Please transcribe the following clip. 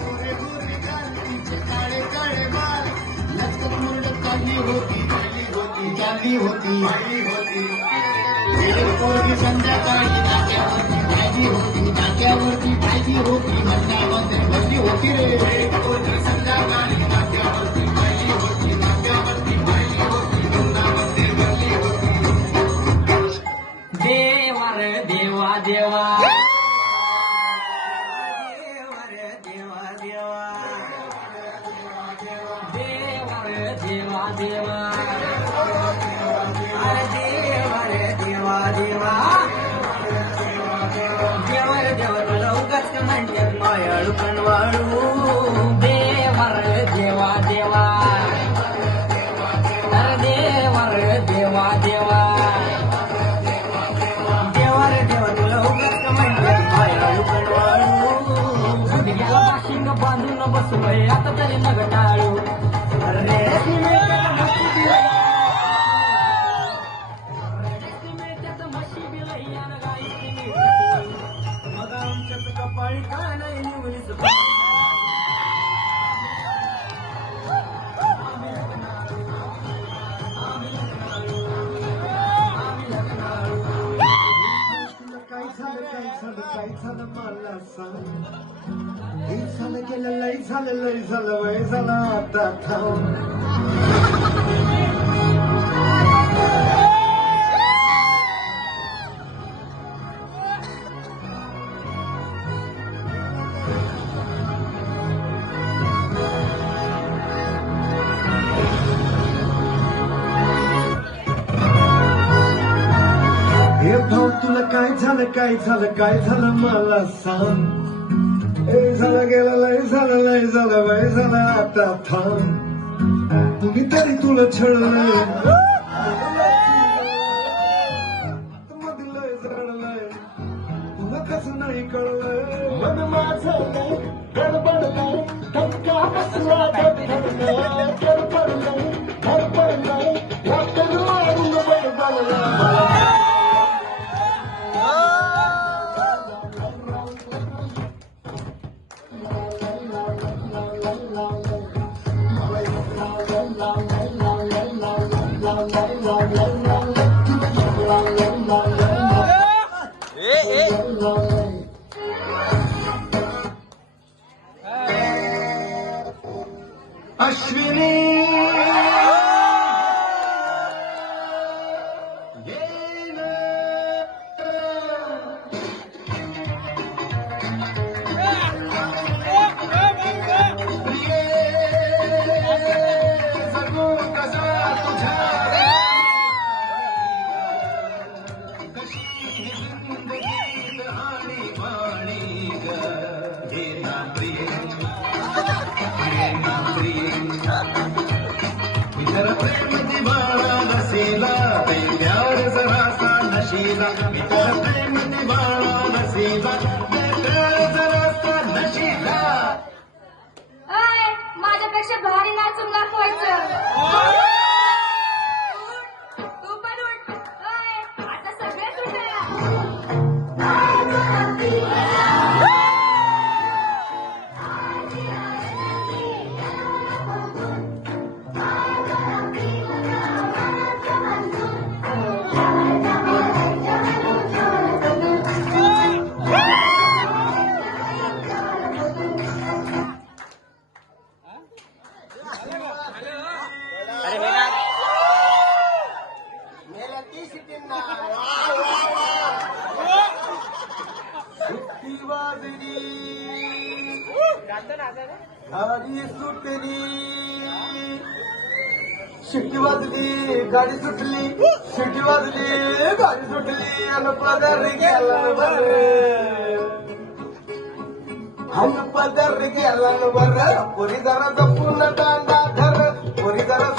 गोरे गोरे गाल तिचे काळे काळे बाल लचकत मुरड चालली होती चालली होती एक पोरगी संध्याकाळी नाक्यावरती पाहिली होती मंडळामध्ये बसली होती रे एक पोरगी संध्याकाळी नाक्यावरती पाहिली होती नाक्यावरती पाहिली होती मंडळामध्ये बसली होती. देवा रे देवा देवा देवा रे देवा देवा अरे देवा रे देवा देवा देवा रे देवा तुला उगाच म्हणते मायाळू कणवाळू देवा रे देवा देवा अरे देवा रे देवा देवा देवा रे देवा तुला उगाच म्हणते मायाळू कणवाळू शिंग बांधून बसलोय आता तरी नग टाळू अरे कपाळी काय नाही निवडीच काय झालं मला सांग झालं गेलं लय झालं वय झालं आता थांब हे भाऊ तुला काय झालं मला सांग झालं गेलं लय झालं वय झालं आता थांब तुम्ही तरी तुला छळलंय मध्ये लय जळलंय तुला कसं नाही कळलंय मन माझं गडबडलंय धक्का बसला धडधडलंय धडपडलंय डॉक्टर मारून बडबडलंय अश्विनी इतर प्रेम दिवाळा नसेला प्यार जरासा नशीला इतर प्रेम दिवाळा नसेला प्यार जरासा नशीला माझ्यापेक्षा भारी नाचून दाखवायचं तू पण उठ आता सगळेच उठाया गाडी सुटली शिट्टी वाजली गाडी सुटली शिट्टी वाजली गाडी सुटली अन पदर गेला अन पदर गेला बर पोरी जरा जपून दांडा धर पोरी जरा